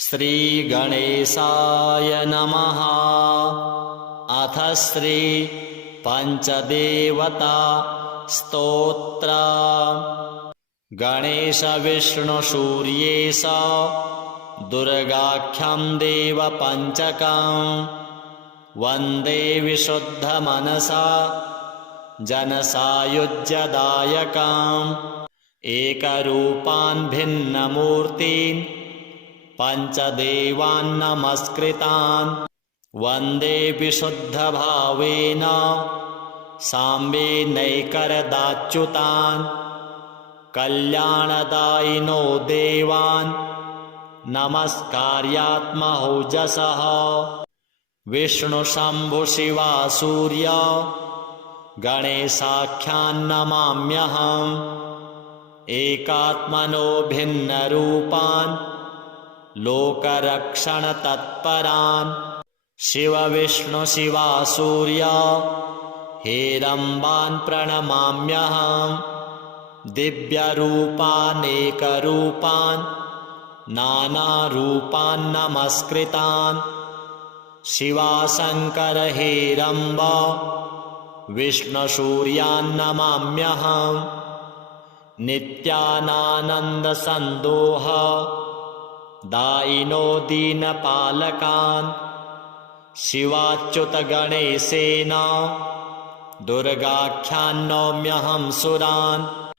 श्रीगणेशाय नमः। अथ श्री पंचदेवता स्तोत्र। गणेश विष्णु सूर्येश दुर्गाख्यं देव पंचकं वंदे विशुद्ध मनसा जनसायुज्यदायकम्। एकरूपान् भिन्नमूर्तीन् पंचदेवान् नमस्कृतान् वंदे विशुद्धभावेन साम्बेनैकरदाच्युतान्। कल्याणदायिनो देवान् नमस्कार्यात्महोजसः। विष्णु शंभु शिवा सूर्य गणेशाख्यान् नमाम्यहम्। एकात्मनो भिन्नरूपान् लोकरक्षणतत्परान् शिव विष्णु शिवा सूर्य हेरम्बान् प्रणमाम्यहम्। दिव्यरूपानेकरूपान् नानारूपान् नमस्कृतान् शिवाशङ्कर हेरम्ब विष्णुसूर्यान् नमाम्यहम्। नित्यानानन्दसन्दोह दायिनो दीनपालकान् शिवाच्युत गणेशेन दुर्गाख्यान् नौम्यहं सुरान्।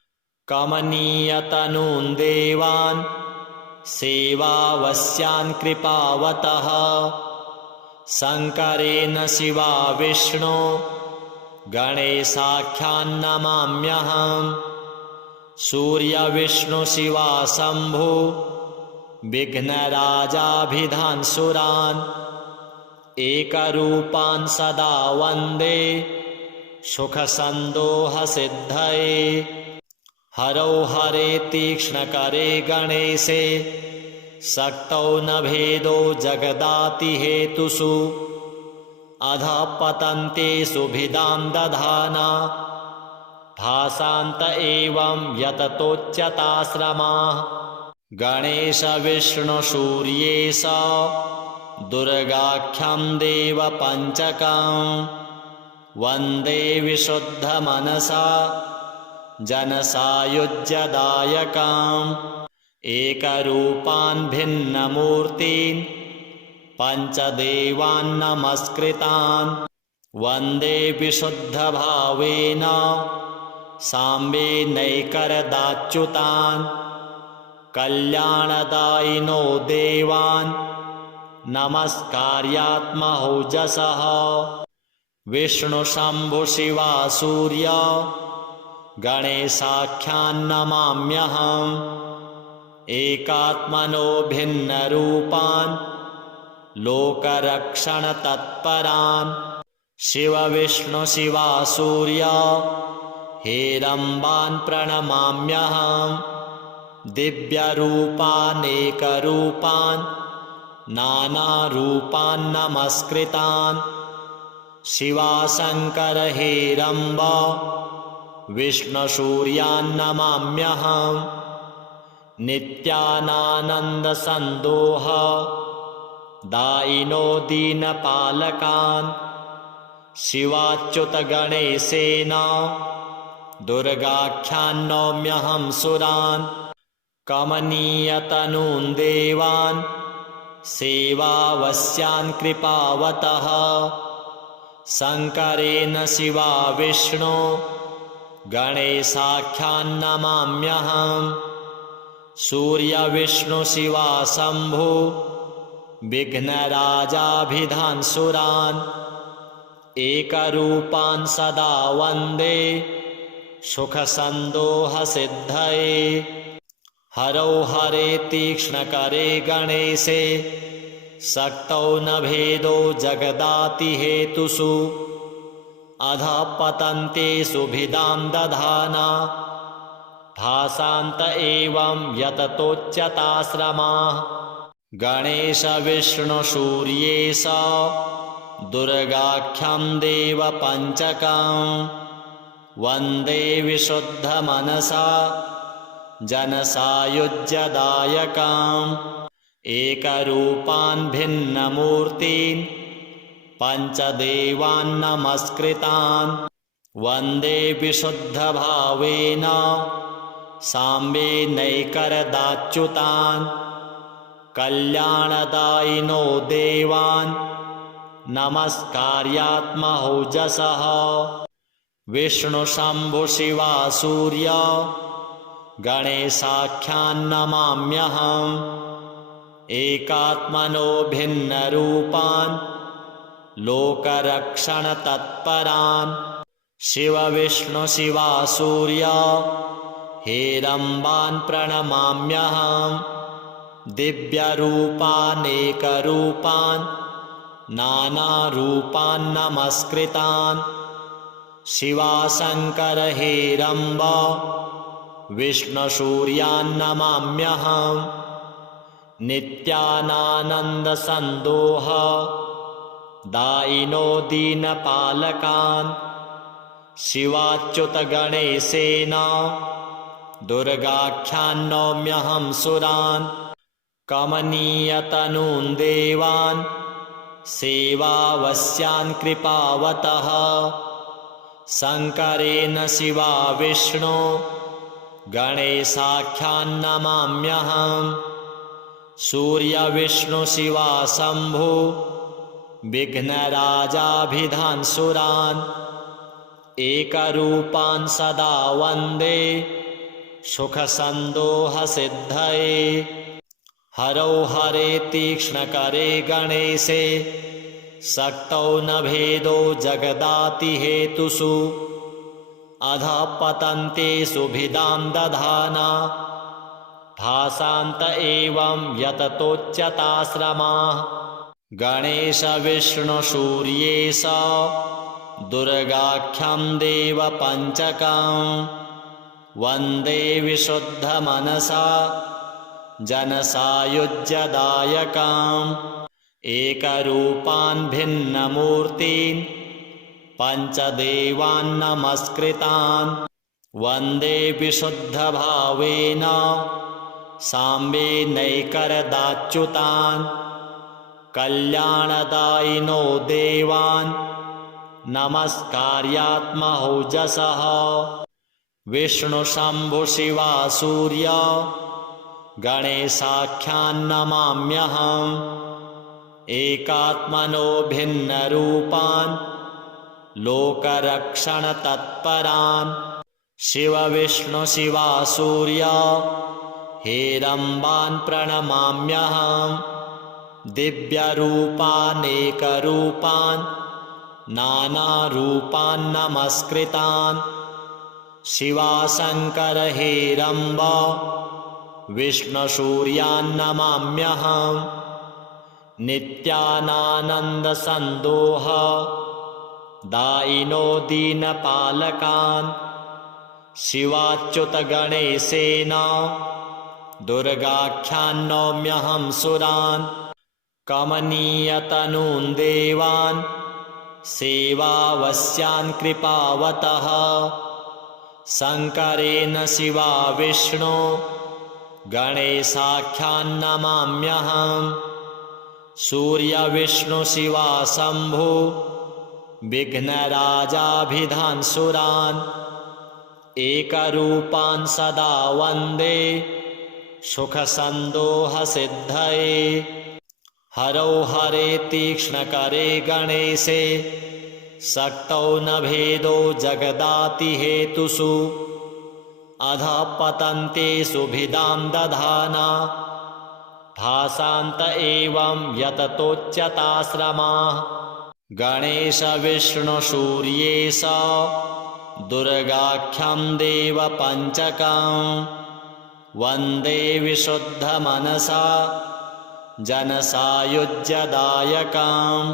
कमनीयतनून् देवान् सेवावस्यान् कृपावतः। शङ्करेण शिवा विष्णु गणेशाख्यान् नमाम्यहम्। सूर्यविष्णु शिवा शंभु विघ्नराजाभिधान् सुरान्। एकरूपान् सदा वन्दे सुखसन्दोहसिद्धये। हरौ हरे तीक्ष्णकरे गणेशे शक्तौ न भेदो जगदातिहेतुषु। अधः पतन्तेषु भिदां दधाना भासान्त एवं यततोच्यताश्रमाः। गणेश विष्णु सूर्येश दुर्गाख्यं देव पंचकं वंदे विशुद्ध मनसा जनसायुज्यदायकम्। एकरूपान् भिन्नमूर्तीन् पंचदेवान् नमस्कृतान् वंदे विशुद्धभावेन साम्बेनैकरदाच्युतान्। कल्याणदायिनो देवान् नमस्कार्यात्महोजसः। विष्णु शंभु शिवा सूर्य गणेशाख्यान् नमाम्यहम्। एकात्मनो भिन्नरूपान् लोकरक्षणतत्परान् शिव विष्णु शिवा सूर्य हेरम्बान् प्रणमाम्यहम्। दिव्यरूपानेकरूपान् नानारूपान् नमस्कृतान् शिवाशङ्कर हेरम्ब विष्णुसूर्यान् नमाम्यहम्। नित्यानानन्दसन्दोह दायिनो दीनपालकान् शिवाच्युत गणेशेन दुर्गाख्यान् नौम्यहं सुरान्। कमनीयतनून् देवान् सेवावस्यान् कृपावतः। शङ्करेण शिवा विष्णु गणेशाख्यान् नमाम्यहम्। सूर्यविष्णु शिवा शंभु विघ्नराजाभिधान् सुरान्। एकरूपान् सदा वन्दे सुखसन्दोहसिद्धये। हरौ हरे तीक्ष्णकरे गणेशे शक्तौ न भेदो जगदातिहेतुषु। अधः पतन्तेषु भिदां दधाना भासान्त एवं यततोच्यताश्रमाः। गणेश विष्णु सूर्येश दुर्गाख्यं देव पंचकं वंदे विशुद्ध मनसा जनसायुज्यदायकम्। एकरूपान् भिन्नमूर्तीन् पञ्चदेवान् नमस्कृतान् वन्दे विशुद्धभावेन साम्बेनैकरदाच्युतान् कल्याणदायिनो देवान् नमस्कार्यात्महौजसः विष्णुशम्भुशिवासूर्य गणेशाख्यान् नमाम्यहम् एकात्मनो भिन्नरूपान् लोकरक्षणतत्परान् शिवविष्णुशिवासूर्य हेरम्बान् प्रणमाम्यहम् दिव्यरूपानेकरूपान् नानारूपान् नमस्कृतान् शिवाशङ्कर हेरम्ब विष्णुसूर्यान् नमाम्यहम् नित्यानानन्दसन्दोह दायिनो दीनपालकान् शिवाच्युतगणेशेन दुर्गाख्यान् नौम्यहं सुरान् कमनीयतनून् देवान् सेवावस्यान् कृपावतः शङ्करेण शिवा विष्णु गणेशाख्यान् नमाम्यहम् सूर्यविष्णुशिवा शम्भु विघ्नराजाभिधान् सुरान् एकरूपान् सदा वन्दे सुखसन्दोहसिद्धये हरौ हरे तीक्ष्णकरे गणेशे शक्तौ न भेदो जगदातिहेतुषु अधः पतन्तेषु भिदां दधाना भासान्त एवं यततोच्यताश्रमाः गणेशविष्णुसूर्येश दुर्गाख्यं देवपञ्चकं वन्दे विशुद्धमनसा जनसायुज्यदायकम् एकरूपान् भिन्नमूर्तीन् पञ्चदेवान् नमस्कृतान् वन्दे विशुद्धभावेन साम्बेनैकरदाच्युतान् कल्याणदायिनो देवान् नमस्कार्यात्महौजसः विष्णुशम्भुशिवासूर्य गणेशाख्यान् नमाम्यहम् एकात्मनो भिन्नरूपान् लोकरक्षणतत्परान् शिवविष्णुशिवासूर्य हेरम्बान् प्रणमाम्यहम् दिव्यरूपानेकरूपान् नानारूपान् नमस्कृतान् शिवाशङ्कर हेरम्ब विष्णुसूर्यान् नमाम्यहम् नित्यानानन्दसन्दोह दायिनो दीनपालकान् शिवाच्युतगणेशेन दुर्गाख्यान् नौम्यहं सुरान् कमनीयतनून् देवान् सेवावस्यान् कृपावतः शङ्करेण शिवा विष्णु गणेशाख्यान् नमाम्यहम् सूर्यविष्णुशिवा शम्भु विघ्नराजाभिधान् सुरान् एकरूपान् सदा वन्दे सुखसन्दोहसिद्धये हरौ हरे तीक्ष्णकरे गणेशे शक्तौ न भेदो जगदातिहेतुषु अधः पतन्तेषु भिदां दधाना भासान्त एवं यततोच्यताश्रमाः गणेशविष्णुसूर्येश दुर्गाख्यं देवपञ्चकं वन्दे विशुद्धमनसा जनसायुज्यदायकम्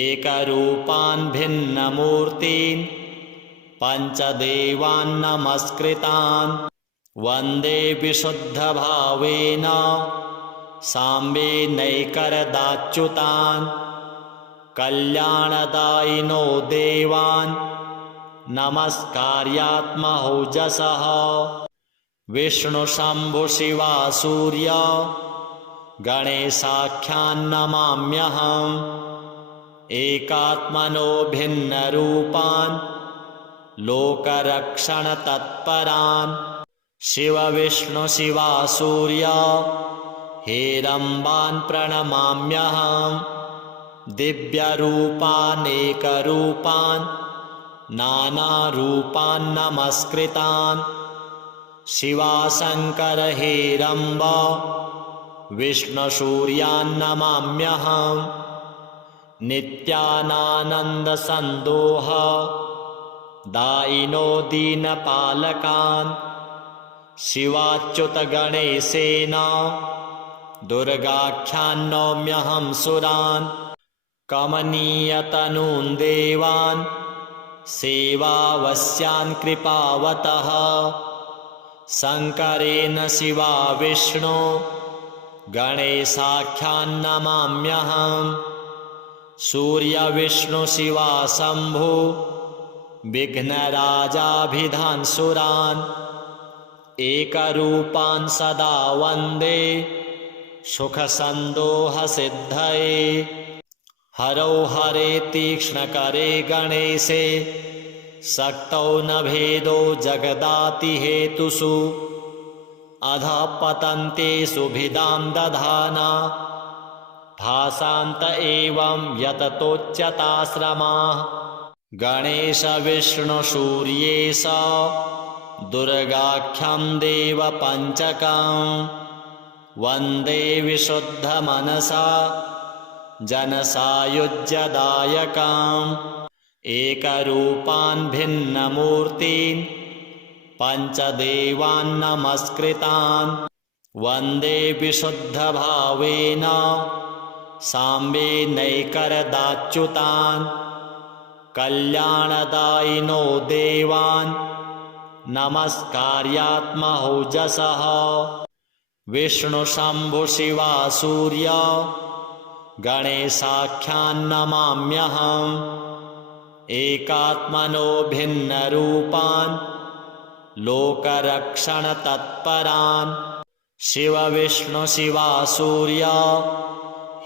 एकरूपान् भिन्नमूर्तीन् पञ्चदेवान् नमस्कृतान् वन्दे विशुद्धभावेन साम्बेनैकरदाच्युतान् कल्याणदायिनो देवान् नमस्कार्यात्महौजसः विष्णुशम्भुशिवासूर्य गणेशाख्यान् नमाम्यहम् एकात्मनो भिन्नरूपान् लोकरक्षणतत्परान् शिवविष्णुशिवासूर्य हेरम्बान् प्रणमाम्यहम् दिव्यरूपानेकरूपान् नानारूपान् नमस्कृतान् शिवाशङ्कर हेरम्ब विष्णुसूर्यान् नमाम्यहम् नित्यानानन्दसन्दोह दायिनो दीनपालकान् शिवाच्युतगणेशेन दुर्गाख्यान् नौम्यहं सुरान् कमनीयतनून् देवान् सेवावस्यान् कृपावतः शङ्करेण शिवा विष्णु गणेशाख्यान् नमाम्यहम् सूर्यविष्णुशिवा शम्भु विघ्नराजाभिधान् सुरान् एकरूपान् सदा वन्दे सुखसन्दोहसिद्धये हरौ हरे तीक्ष्णकरे गणेशे शक्तौ न भेदो जगदातिहेतुषु अधः पतन्तेषु भिदां दधाना भासान्त एवं यततोच्यताश्रमाः गणेशविष्णुसूर्येश दुर्गाख्यं देवपञ्चकं वन्दे विशुद्धमनसा जनसायुज्यदायकम् एकरूपान् भिन्नमूर्तीन् पञ्चदेवान् नमस्कृतान् वन्दे विशुद्धभावेन साम्बेनैकरदाच्युतान् कल्याणदायिनो देवान् नमस्कार्यात्महौजसः विष्णुशम्भुशिवासूर्य गणेशाख्यान् नमाम्यहम् एकात्मनो भिन्नरूपान् लोकरक्षणतत्परान् शिवविष्णुशिवासूर्य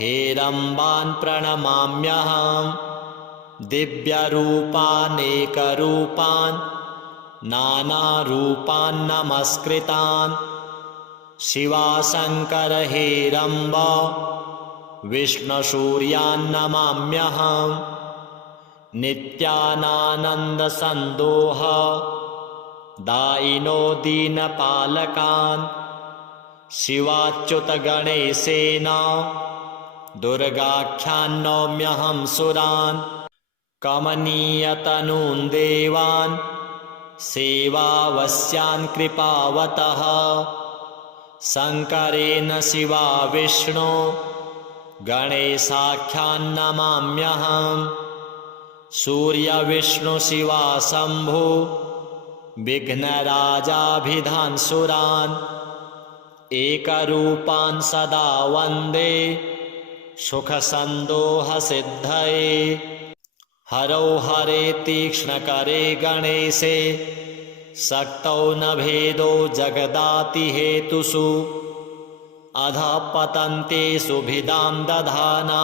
हेरम्बान् प्रणमाम्यहम् दिव्यरूपानेकरूपान् नानारूपान् नमस्कृतान् शिवाशङ्कर हेरम्ब विष्णुसूर्यान् नमाम्यहम् नित्यानानन्दसन्दोह दायिनो दीनपालकान् शिवाच्युतगणेशेन दुर्गाख्यान् नौम्यहं सुरान् कमनीयतनून् देवान् सेवावस्यान् कृपावतः शङ्करेण शिवा विष्णु गणेशाख्यान् नमाम्यहम् सूर्यविष्णुशिवा शम्भु विघ्नराजाभिधान् सुरान् एकरूपान् सदा वन्दे सुखसन्दोहसिद्धये हरौ हरे तीक्ष्णकरे गणेशे शक्तौ न भेदो जगदातिहेतुषु अधः पतन्तेषु भिदां दधाना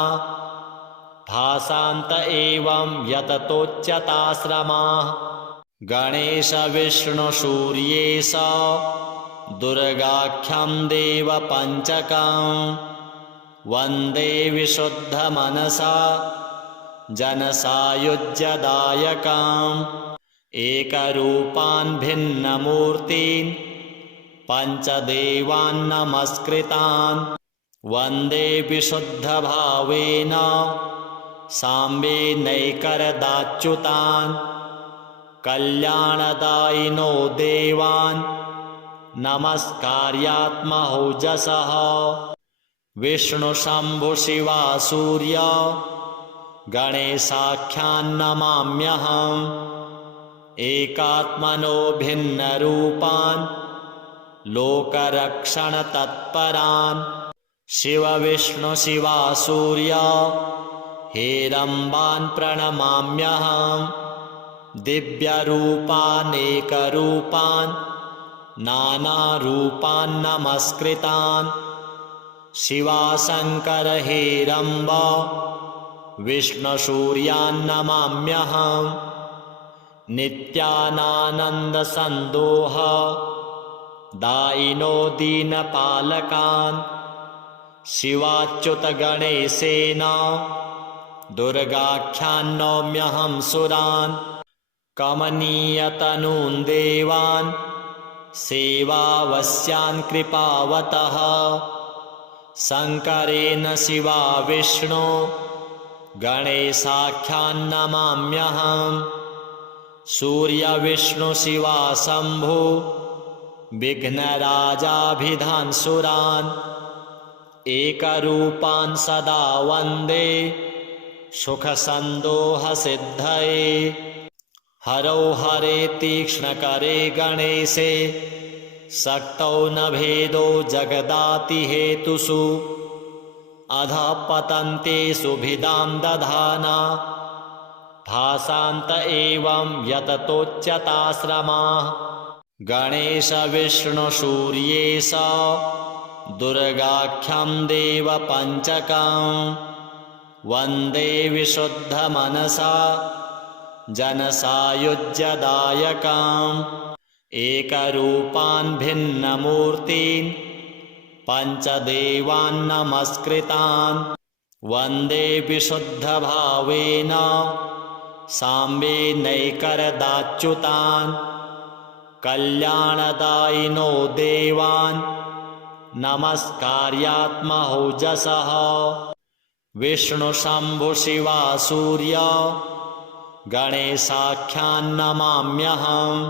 भासान्त एवं यततोच्यताश्रमाः गणेशविष्णुसूर्येश दुर्गाख्यं देवपञ्चकं वन्दे विशुद्धमनसा जनसायुज्यदायकम् एकरूपान् भिन्नमूर्तीन् पञ्चदेवान् नमस्कृतान् वन्दे विशुद्धभावेन साम्बेनैकरदाच्युतान् कल्याणदायिनो देवान् नमस्कार्यात्महौजसः विष्णुशम्भुशिवासूर्य गणेशाख्यान् नमाम्यहम् एकात्मनो भिन्नरूपान् लोकरक्षणतत्परान् शिवविष्णुशिवासूर्य हेरम्बान् प्रणमाम्यहम् दिव्यरूपानेकरूपान् नानारूपान् नमस्कृतान् शिवाशङ्कर हेरम्ब विष्णुसूर्यान् नमाम्यहम् नित्यानानन्दसन्दोह दायिनो दीनपालकान् शिवाच्युतगणेशेन दुर्गाख्यान् नौम्यहं सुरान् कमनीयतनून् देवान् सेवावस्यान् कृपावतः शङ्करेण शिवा विष्णु गणेशाख्यान् नमाम्यहम् सूर्यविष्णुशिवा शम्भो विघ्नराजाभिधान् सुरान् एकरूपान् सदा वन्दे सुखसन्दोहसिद्धये हरौ हरे तीक्ष्णकरे गणेशे शक्तौ न भेदो जगदातिहेतुषु अधः पतन्तेषु भिदां दधाना भासान्त एवं यततोच्यताश्रमाः गणेशविष्णुसूर्येश दुर्गाख्यं देवपञ्चकं वन्दे विशुद्धमनसा जनसायुज्यदायकम् एकरूपान् भिन्नमूर्तीन् पञ्चदेवान् नमस्कृतान् वन्दे विशुद्धभावेन साम्बेनैकरदाच्युतान् कल्याणदायिनो देवान् नमस्कार्यात्महौजसः विष्णुशम्भुशिवा सूर्य गणेशाख्यान् नमाम्यहम्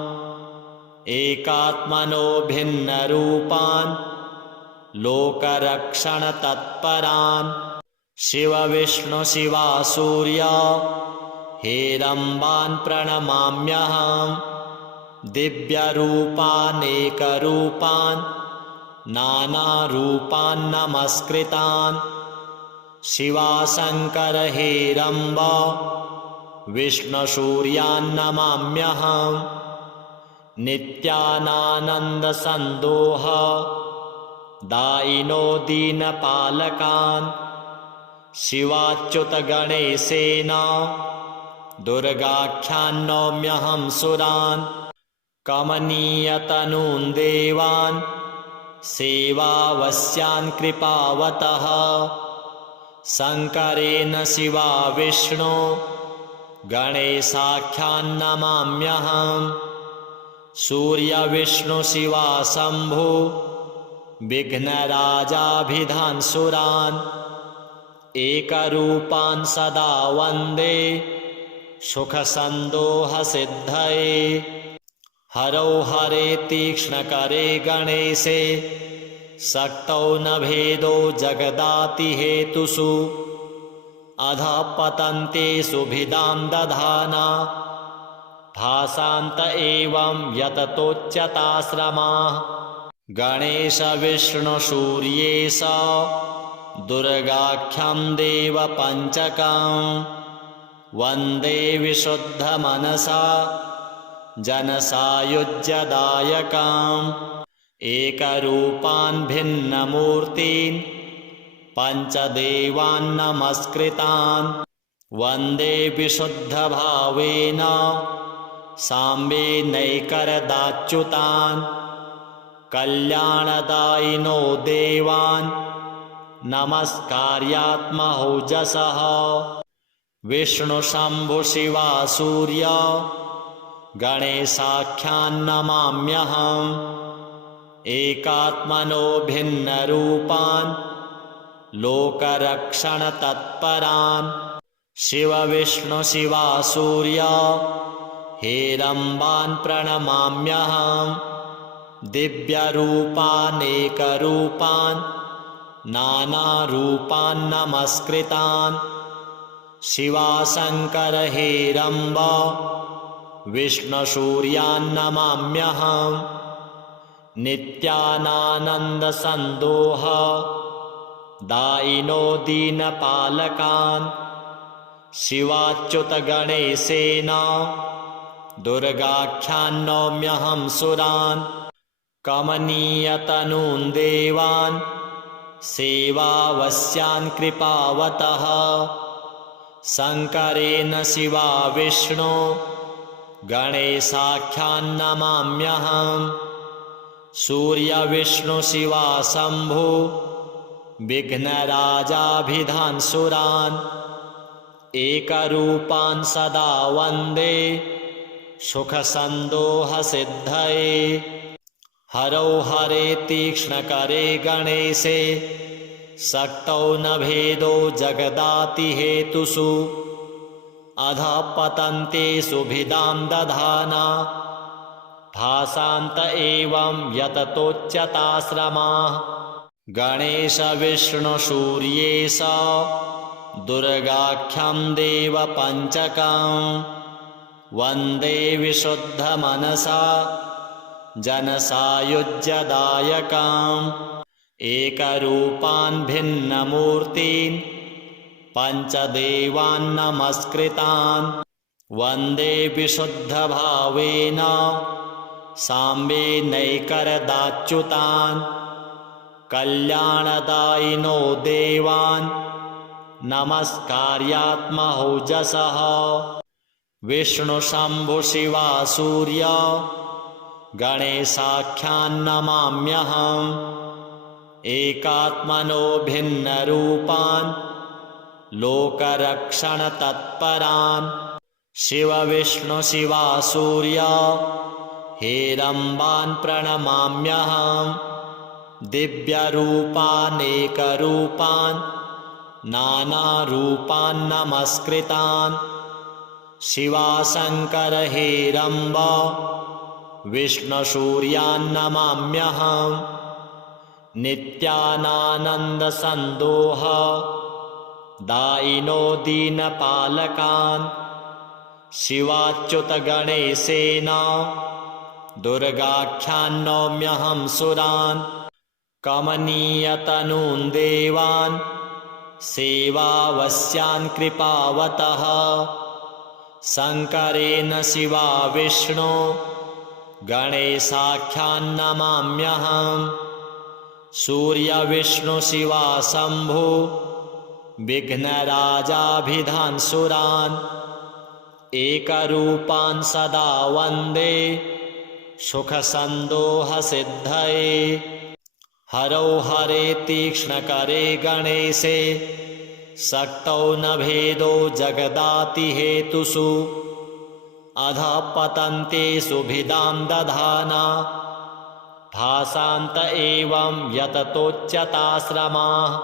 एकात्मनो भिन्नरूपान् लोकरक्षणतत्परान् शिवविष्णुशिवा सूर्य हेरम्बान् प्रणमाम्यहम् दिव्यरूपानेकरूपान् नानारूपान् नमस्कृतान् शिवाशङ्कर हेरम्ब विष्णुसूर्यान् नमाम्यहम् नित्यानानन्दसन्दोह दायिनो दीनपालकान् शिवाच्युतगणेशेन दुर्गाख्यान् नौम्यहं सुरान् कमनीयतनून् देवान् सेवावस्यान् कृपावतः शङ्करेण शिवा विष्णु गणेशाख्यान् नमाम्यहम् सूर्यविष्णुशिवा शम्भो विघ्नराजाभिधान् सुरान् एकरूपान् सदा वन्दे सुखसन्दोहसिद्धये हरौ हरे तीक्ष्णकरे गणेशे शक्तौ न भेदो जगदातिहेतुषु अधः पतन्तेषु भिदां दधाना भासान्त एवं यततोच्यताश्रमाः गणेशविष्णुसूर्येश दुर्गाख्यं देवपञ्चकं वन्दे विशुद्धमनसा जनसायुज्यदायकम् एकरूपान् भिन्नमूर्तीन् पञ्चदेवान् नमस्कृतान् वन्दे विशुद्धभावेन साम्बेनैकरदाच्युतान् कल्याणदायिनो देवान् नमस्कार्यात्महौजसः विष्णुशम्भुशिवा सूर्य गणेशाख्यान् नमाम्यहम् एकात्मनो भिन्नरूपान् लोकरक्षणतत्परान् शिवविष्णुशिवा सूर्य हेरम्बान् प्रणमाम्यहम् दिव्यरूपानेकरूपान् नानारूपान् नमस्कृतान् शिवाशङ्कर हेरम्ब विष्णुसूर्यान् नमाम्यहम् नित्यानानन्दसन्दोह दायिनो दीनपालकान् शिवाच्युतगणेशेन दुर्गाख्यान् नौम्यहं सुरान् कमनीयतनून् देवान् सेवावस्यान् कृपावतः शङ्करेण शिवा विष्णो गणेशाख्यान् नमाम्यहम् सूर्यविष्णुशिवा शम्भो विघ्नराजाभिधानसुरान् एकरूपान् सदा वन्दे सुखसन्दोहसिद्धये हरौ हरे तीक्ष्णकरे गणेशे शक्तौ न भेदो जगदातिहेतुषु अधः पतन्तेषु भिदां दधाना भासान्त एवं यततोच्यताश्रमाः गणेश विष्णु सूर्येश दुर्गाख्यं देवपञ्चकं वन्दे विशुद्धमनसा जनसायुज्यदायकम् एकरूपान् भिन्नमूर्तीन् पञ्चदेवान् नमस्कृतान् वन्दे विशुद्धभावेन साम्बे नैकरदाच्युतान् कल्याणदायिनो देवान् नमस्कार्यात्महौजसः विष्णुशम्भुशिवा सूर्य गणेशाख्यान् नमाम्यहम् एकात्मनो भिन्नरूपान् लोकरक्षणतत्परान् शिवविष्णुशिवा सूर्य हेरम्बान् प्रणमाम्यहम् दिव्यरूपानेकरूपान् नानारूपान् नमस्कृतान् शिवाशङ्कर हेरम्ब विष्णुसूर्यान् नमाम्यहम् नित्यानानन्दसन्दोह दायिनो दीनपालकान् शिवाच्युतगणेशेन दुर्गाख्यान् नौम्यहं सुरान् कमनीयतनून् देवान् सेवावस्यान् कृपावतः शङ्करेण शिवा विष्णो गणेशाख्यान् नमाम्यहम् सूर्यविष्णुशिवा शम्भो विघ्नराजाभिधानसुरान् एकरूपान् सदा वन्दे सुखसन्दोहसिद्धये हरौ हरे तीक्ष्णकरे गणेशे शक्तौ न भेदो जगदातिहेतुषु अधः पतन्तेषु भिदां दधाना भासान्त एवं यततोच्यताश्रमाः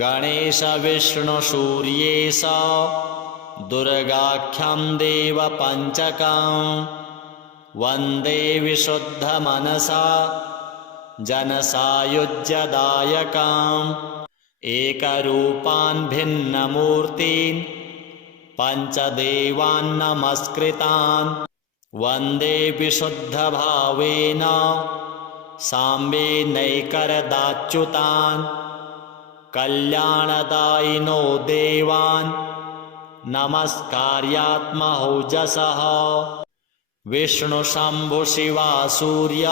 गणेश विष्णु सूर्येश दुर्गाख्यं देवपञ्चकं वन्दे विशुद्धमनसा जनसायुज्यदायकम् एकरूपान् भिन्नमूर्तीन् पञ्चदेवान् नमस्कृतान् वन्दे विशुद्धभावेन साम्बे नैकरदाच्युतान् कल्याणदायिनो देवान् नमस्कार्यात्महौजसः विष्णुशम्भुशिवा सूर्य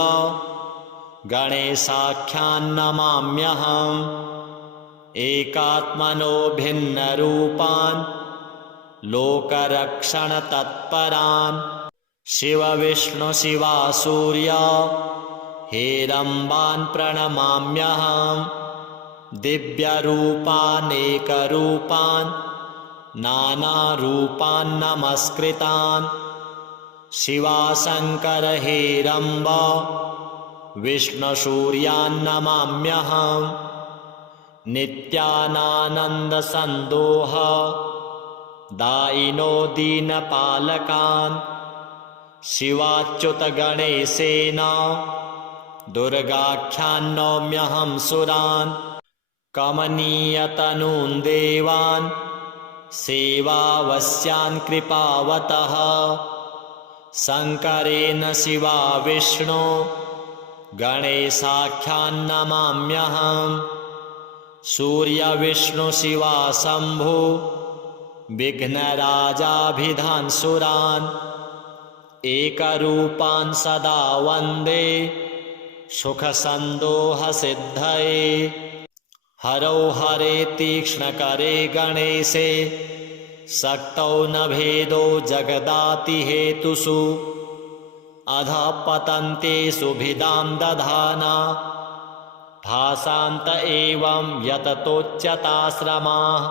गणेशाख्यान् नमाम्यहम् एकात्मनो भिन्नरूपान् लोकरक्षणतत्परान् शिवविष्णुशिवा सूर्य हेरम्बान् प्रणमाम्यहम् दिव्यरूपानेकरूपान् नानारूपान् नमस्कृतान् शिवाशङ्कर हेरम्ब विष्णुसूर्यान् नमाम्यहम् नित्यानानन्दसन्दोह दायिनो दीनपालकान् शिवाच्युतगणेशेन दुर्गाख्यान् नौम्यहं सुरान् कमनीयतनून् देवान् सेवावस्यान् कृपावतः शङ्करेण शिवा विष्णो गणेशाख्यान् नमाम्यहम् सूर्यविष्णुशिवा शम्भो विघ्नराजाभिधानसुरान् एकरूपान् सदा वन्दे सुखसन्दोहसिद्धये हरौ हरे तीक्ष्णकरे गणेशे शक्तौ न भेदो जगदाति हेतुषु अधः पतन्ते सुभिदां दधाना भासान्त एवं यततोच्यताश्रमाः